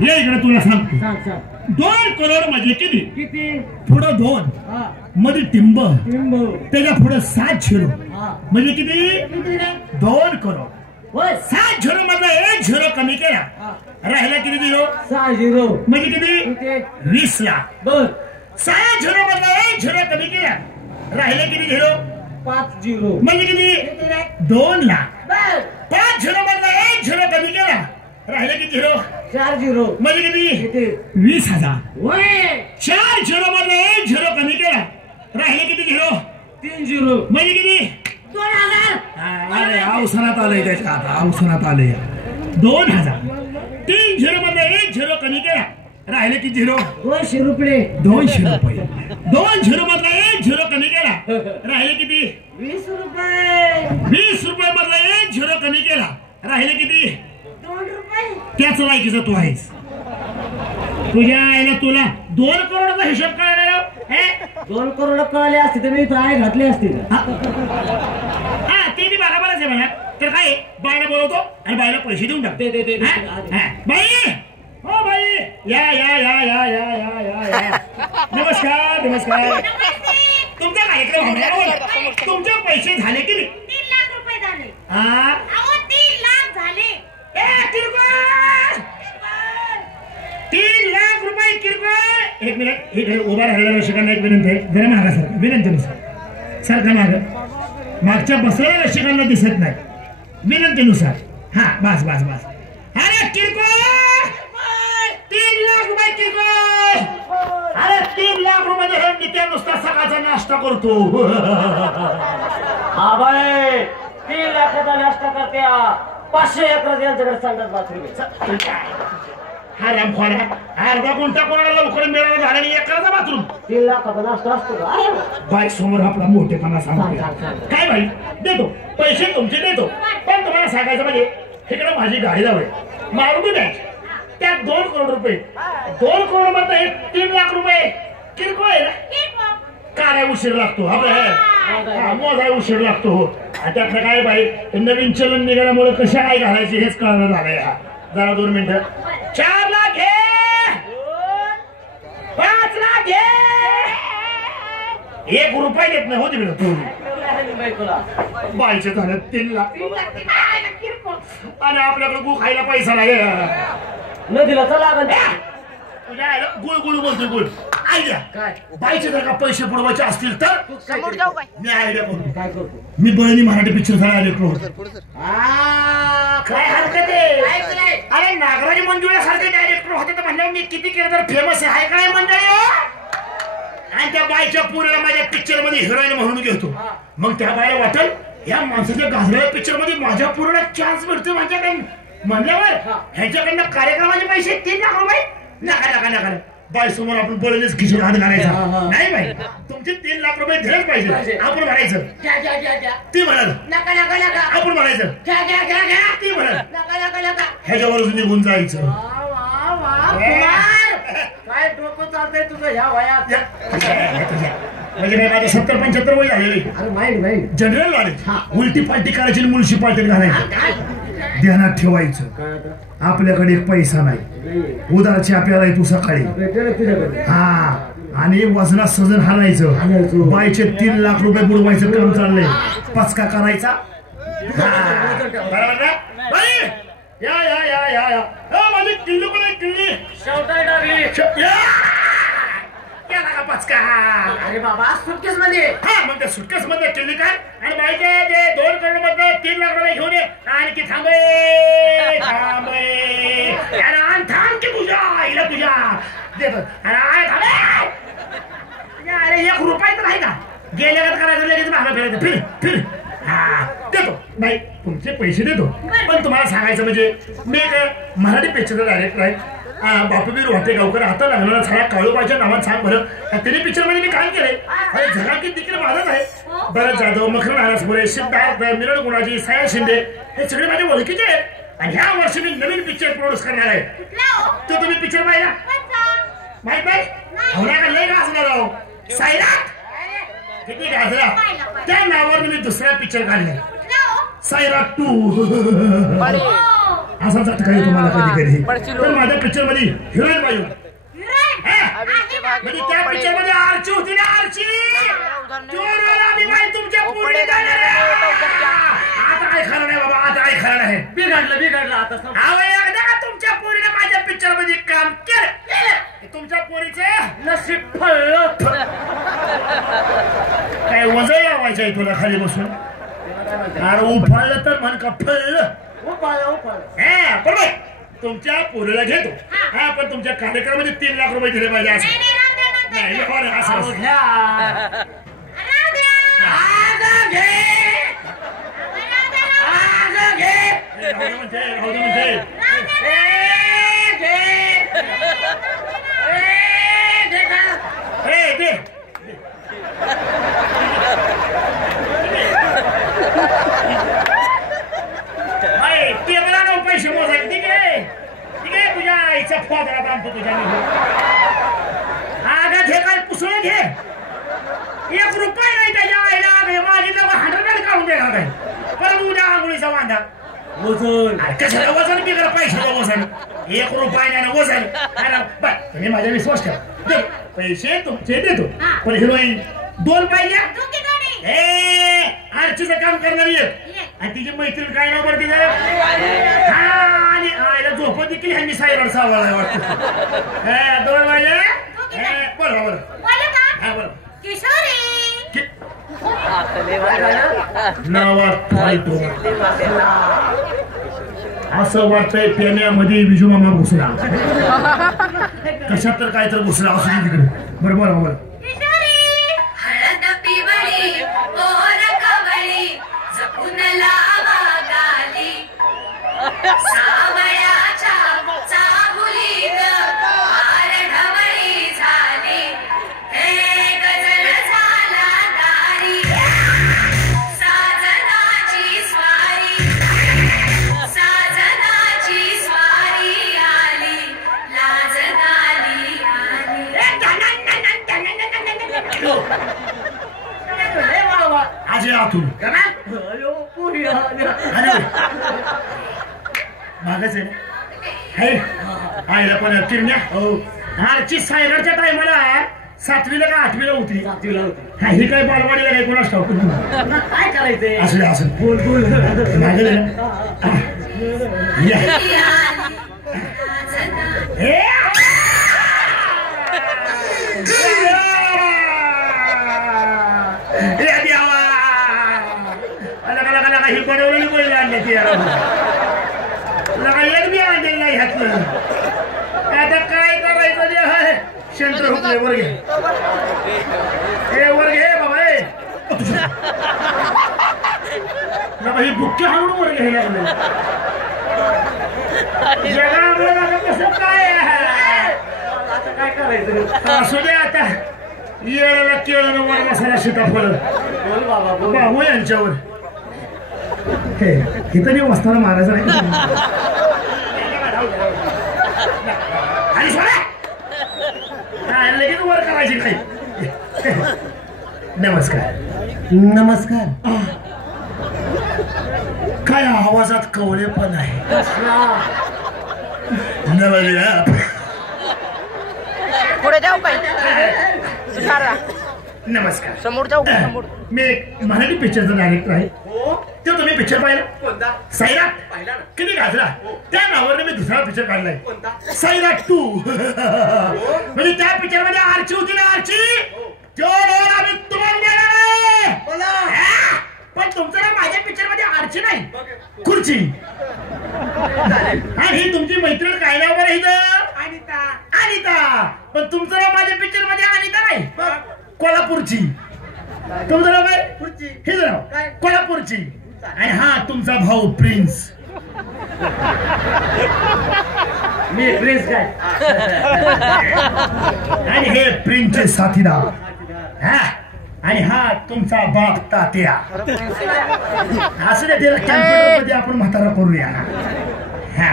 ये इकडे तुला सांगतो. सांग सांग. 2 करोड म्हणजे किती? किती? पुढं 2 हा. मध्ये टिंब, टिंब. त्याच्या पुढे 7 झिरो हा. म्हणजे किती? किती रे? 2 करोड. होय. 7 झिरो मधला 1 झिरो कमी केला, हा. राहिला किती झिरो? 6 झिरो. म्हणजे किती? किती? 20 लाख. बर. 6 झिरो मधला 1 झिरो कमी केला, राहिला किती झिरो? 5 झिरो. म्हणजे किती? किती रे? 2 लाख. बर. 5 झिरो मधला 1 झिरो कमी केला, राहिला किती झिरो? 4 झिरो. म्हणजे किती? किती? 20,000. होय. 4 झिरो मधला 1 झिरो कमी केला, राहिले किती झिरो? 3 झिरो. म्हणजे किती? 2000. अरे अवसरात आलंय त्याच्या आता, अवसरात आलंय. 2000. 3 झिरो मधला 1 झिरो कमी केला, राहिले किती झिरो? 200 रुपये. 200 रुपये. 2 झिरो मधला 1 झिरो कमी केला, राहिले किती? 20 रुपये. 20 रुपये मधला 1 झिरो कमी केला, राहिले किती? 2 रुपये. त्याच लायकीचा तू आहेस. तुझ्या आईला तुला 2 करोडचा हिशोब कळाला. 2 करोड कळले असते तर मी काय घातले असते. हा ते बी बरोबरच आहे म्हणा. तर काय बायला बोलवतो आणि बायला पैसे देऊन टाक. बाई, हो बाई, या या या या या या या या. नमस्कार नमस्कार. तुमचा कार्यक्रम होणार. तुमचे पैसे झाले की नाही? 3 लाख रुपये झाले. हा 3 लाख झाले. 3 लाख रुपये किरकोळ. एक मिनिट, हे उभा राहिलेल्या रसिकांना एक विनंती आहे, जरा मागा सर. विनंतीनुसार सारखा माग. मागच्या बसलेल्या रसिकांना दिसत नाही. विनंतीनुसार. हा बस बस बस. अरे किरकोळ 3 लाख रुपये किरकोळ. अरे 3 लाख रुपये हे नित्या नुसता सकाळचा नाश्ता करतो. हा बाय 3 लाखाचा नाश्ता करते. 500 एकर यांच्याकडे सांगत बाथरूम. हा रामखोरा, अर्धा गुंठा कोणाला लवकर मिळाला झाला नाही, एकाचा बाथरूम. 3 लाखाचा नाश्ता असतो का? बाई समोर आपला मोठेपणा सांगतो. काय बाई देतो पैसे तुमचे देतो, पण तुम्हाला सांगायचं म्हणजे इकडे माझी गाडी लावली मारुती बॅच, त्यात 2 करोड रुपये. 2 करोड मध्ये 3 लाख रुपये किरकोळ आहे ना. काय उशीर लागतो आपल्या मोजाय उशीर लागतो. त्यातलं काय बाई नवीन चलन निघाल्यामुळे कशा काय घालायचे हेच कळलं झालंय. जरा 2 मिनिटं. 4 लाख घे, 5 लाख घे. 1 रुपया देत नाही हो तिकडे. बायचे झाले 3 लाख आणि आपल्याकडे गु खायला पैसा लागेल. नदीला चला गुळ गुळ बोलतोय गुळ. आयडिया काय? बायचे जर का पैसे पुरवायचे असतील तर मी आयडिया करतो. काय करतो? मी बहिणी मराठी पिक्चर झाला डायरेक्टर. काय हरकत आहे? अरे नागराज मंजुळ्यासारखे डायरेक्टर होते तर म्हणलं मी किती केलं तर फेमस आहे. काय मंडळी आणि त्या बायच्या पुरेला माझ्या पिक्चर मध्ये हिरोईन म्हणून घेतो. मग त्या बायला वाटेल या माणसाच्या गाजलेल्या पिक्चर मध्ये माझ्या पुरेला चान्स मिळतो माझ्याकडे. म्हणल्यावर ह्याच्याकडनं कार्यक्रमाचे पैसे 3 लाख रुपये. नका नका नका. बाय समोर आपण बोललेच खिचून हात घालायचा नाही. बाई तुमचे 3 लाख रुपये दिलेच पाहिजे. आपण म्हणायचं ती म्हणाल नका नका नका. आपण म्हणायचं घ्या घ्या घ्या घ्या. ती म्हणाल नका नका नका. ह्याच्यावरच निघून जायचं. काय डोकं चालतंय तुझं ह्या वयात? म्हणजे काय माझं 70-75 वय झालेली. अरे माहिती जनरल नॉलेज. उलटी पालटी करायची म्युन्सिपाल्टीत घालायची. ध्यानात ठेवायचं आपल्याकडे एक पैसा नाही. उदाची आपल्याला तू सकाळी हा आणि वजनात सजन हाणायचं. बायचे 3 लाख रुपये बुडवायचं काम चाललंय. पचका करायचा. या या या या या माझी किल्ली पण आहे. किल्ली शेवटाय डागली. केला का पचका? अरे बाबा सुटकेस मध्ये. हा मग त्या सुटकेस मध्ये केली काय आणि बायचे जे 2 करोड मध्ये 3 लाख रुपये घेऊन ये. आणखी थांबे थांबे थांब की तुझ्या आईला तुझ्या देतो. अरे 1 रुपया तर आहे का? गेल्या करायचं लगेच मागं फिरायचं. फिर फिर. हा देतो नाही तुमचे पैसे देतो. पण तुम्हाला सांगायचं म्हणजे मी एक मराठी पिक्चरचा डायरेक्टर आहे. बापूबीर वाटेगावकर आता लागणारा सारा काळूबाच्या नावात सांग बरं. तिने पिक्चर मध्ये मी काय केलंय अरे झगाकीत देखील माझाच आहे. भरत जाधव, मखर नारासपुरे, सिद्धार्थ, मिरण गुणाजी, साया शिंदे हे सगळे माझे ओळखीचे आहेत. आणि ह्या वर्षी मी नवीन पिक्चर प्रोड्यूस करणार आहे. तो तुम्ही पिक्चर पाहिला माहित नाही? होणार लय गाजला राव. सायराट किती गाजला. त्या नावावर मी दुसरा पिक्चर काढलाय सायराट 2. असा झटका येतो मला कधी कधी. तर माझ्या पिक्चर मध्ये हिरोईन बाई होती. म्हणजे त्या पिक्चर मध्ये आरची होती ना, आरची तुमच्या पुढे आता काय खरं नाही बाबा, आता काय खरं नाही. बिघडलं आता एकदा तुमच्या पोरीने माझ्या पिक्चर मध्ये काम केलं, तुमच्या पोरीचं नशीब फळलं. काय वजन लावायचं आहे तुला खाली बसून? अरे उफाळलं तर म्हण का फळलं. बरोबर, तुमच्या पोरीला घेतो. हा, पण तुमच्या कार्यक्रमामध्ये 3 लाख रुपये दिले पाहिजे असं नाही. असं पैसे मोजायचे. ठीक आहे, ठीक आहे, तुझ्या आईचा फोदरा बांधतो तुझ्या. आगा घे, काय पुसळं घे. 1 रुपया नाही त्याच्या आईला मागितलं 100 काढून देणार काय. परत उद्या आंघोळीचा वांधा वजन. कशाला वजन बिगर पैशाचं वजन. 1 रुपया नाही वजन. तुम्ही माझ्या विश्वास ठेवा. पैसे तुमचे देतो, पण हिरोईन 2 पाहिजे. आरचीचं काम करणारी एक, आणि तिची मैत्रीण काय नाव बरं आणि आईला झोपत देखील ह्यांनी सायबर सावळा वाटतं. 2 पाहिजे. बोला बोला. हा बोला. नावात फालतू असं वाटतंय पेण्यामध्ये विजू मामा घुसला. कशात तर काय तर घुसला असं तिकडे. बरं बोला बोला. आतून मागच आहे आईला पण किरण्या. आरची सायगरच्या टायमाला 7वीला का 8वीला होती. 7वीला होती. ही काय बालवाडीला काय कोणाच ठाऊक काय करायचंय. असं असं बोल बोल मागे ही बनवलेली बैल आणलं ती लगा बी आणलेलं नाही ह्यातलं. आता काय करायचं जे आहे शंकर हुकले. वर घे, वर घे बाबा. ही बुक्की हाणून वर घ्यायला लागले. जगाला कसं काय आता काय करायचं. असू दे आता. येळाला केळं वर मसाला सीताफळ बोल बाबा बोल. बाबू यांच्यावर इथं मी वस्ताला मारायचं नाही. आणि लगेच वर करायची नाही. नमस्कार. नमस्कार. काय आवाजात कवळे पण आहे. पुढे जाऊ काय. नमस्कार. समोर जाऊ समोर. मी एक मराठी पिक्चरचा डायरेक्टर आहे. ते तुम्ही पिक्चर पाहिला? सैराट किती गाजला. त्या नावाने मी दुसरा पिक्चर काढलाय, सैराट 2. म्हणजे त्या पिक्चर मध्ये आरची होती ना, आरची. तो रोल आम्ही तुम्हाला देणार आहे. पण तुमचं ना माझ्या पिक्चर मध्ये आरची नाही, खुर्ची. आणि तुमची मैत्रीण काय नाव बरं इथं? अनिता. अनिता. पण तुमचं नाव माझ्या पिक्चर मध्ये अनिता नाही, कोल्हापूरची. तुमचं नाव काय? खुर्ची. हे नाव कोल्हापूरची. आणि हा तुमचा भाऊ प्रिन्स. मी प्रिन्स काय. आणि हे प्रिन्सचे साथीदार. आणि हा तुमचा बाप तात्या. असं नाही, त्याला कॅम्प्युटर मध्ये आपण म्हातारा करूया ना. हा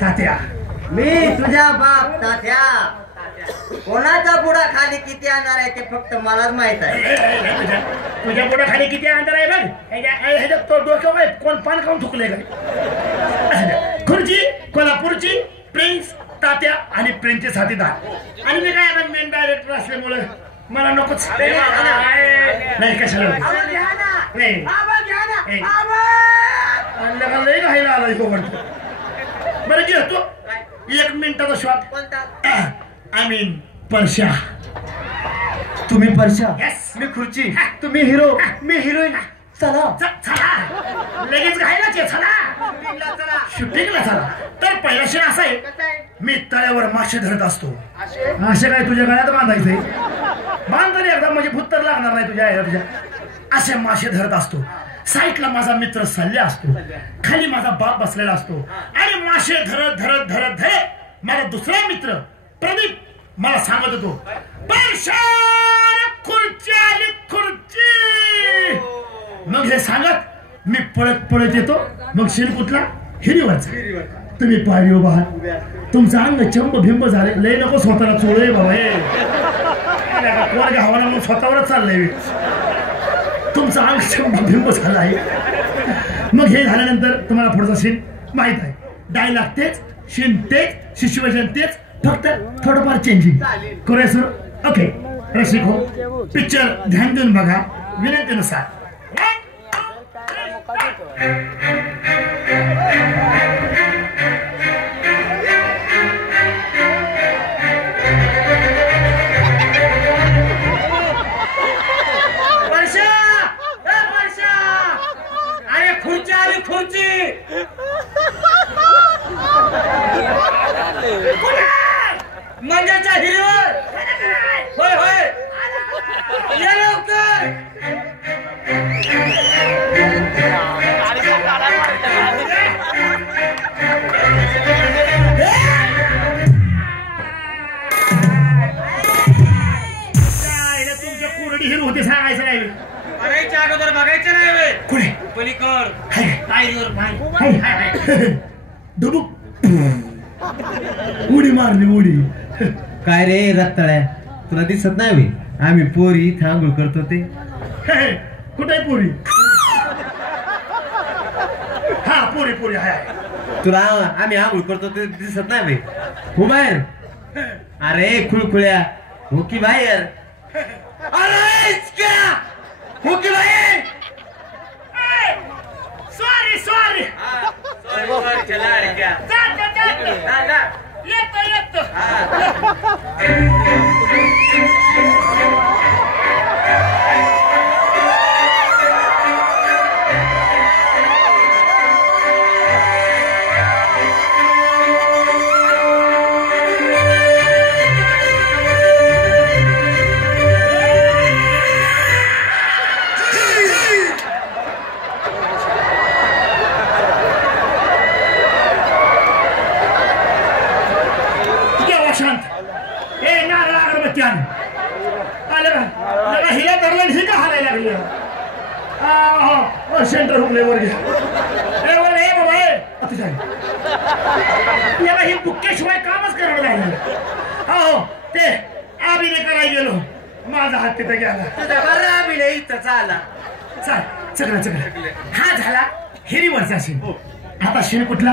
तात्या. मी तुझा बाप तात्या. कोणाचा बुडा खाली किती आणणार आहे ते फक्त मलाच माहित आहे. तुझ्या बुडा खाली किती अंतर आहे बघ. ह्याच्या तो डोक्यावर कोण पान खाऊन थुकले काय. खुर्ची कोल्हापूरची, प्रिन्स तात्या आणि प्रिन्सचे साथीदार. आणि मी काय आता मेन डायरेक्टर असल्यामुळे मला नकोच. नाही कशाला नाही लय घायला आला इको म्हणतो. बरं घेतो 1 मिनिटाचा शॉट. I mean Parsha. तुम्ही परशा, Yes. मी खुर्ची, तुम्ही हिरो, मी हिरोईन. चला चला लगेच घायलाच आहे. चला शूटिंगला चला. तर पहिला शेण असा आहे, मी तळ्यावर मासे धरत असतो. असे काय तुझ्या गळ्यात बांधायचंय? बांध तरी एकदा म्हणजे भूत तर लागणार नाही तुझ्या आईला तुझ्या. असे मासे धरत असतो. साईडला माझा मित्र सल्ल्या असतो, खाली माझा बाप बसलेला असतो. आणि मासे धरत धरत धरत धरत माझा दुसरा मित्र प्रदीप मला सांगत होतो, खुर्ची आली खुर्ची. मग हे सांगत मी पळत पळत येतो. मग शेण कुठला? हिरीवरचा. तुम्ही पायरी उभा आहात, तुमचं अंग चंब भिंब झाले. लय नको स्वतःला चोळे बाबा. हे कोण घावाना मग स्वतःवरच चाललंय. तुमचं अंग चंब भिंब झालं आहे. मग हे झाल्यानंतर तुम्हाला पुढचा सीन माहित आहे. डायलॉग तेच, सीन तेच, सिच्युएशन तेच, फक्त थोडंफार चेंजिंग करूया सुरू. ओके रसिक हो, पिक्चर ध्यान देऊन बघा विनंतीनुसार. अरे खुर्ची आली खुर्ची. मंजाच्या हिरीवर. होय होय या लवकर. तुमच्या कोरडी हिरो होते सांगायचं नाही. बघायच्या अगोदर बघायचं नाही वे. कुठे पलीकड पायरीवर डुबुक उडी मारली उडी. काय रे रत्तळ्या, तुला दिसत नाही होय? आम्ही पोरी इथे आंघोळ करतो ते. कुठे पुरी? हा पुरी पुरी हाय. तुला आम्ही आंघोळ करतो ते दिसत नाही होय? हो बाहेर. अरे खुळखुळ्या, हो की बाहेर. अरे क्या हो की बाहेर. Sorry sorry. येतो येतो. हिला धरलं ही का हालायला लागली. सेंटर हुकले वर घ्या. याला ही बुक्केशिवाय कामच करावं लागलं. हो ते अभिनय करायला गेलो, माझा हात तिथे गेला. तुझा बरा अभिनय इथं आला. चल चकला चकला. हा झाला हिरीवरचा सीन. आता सीन कुठला?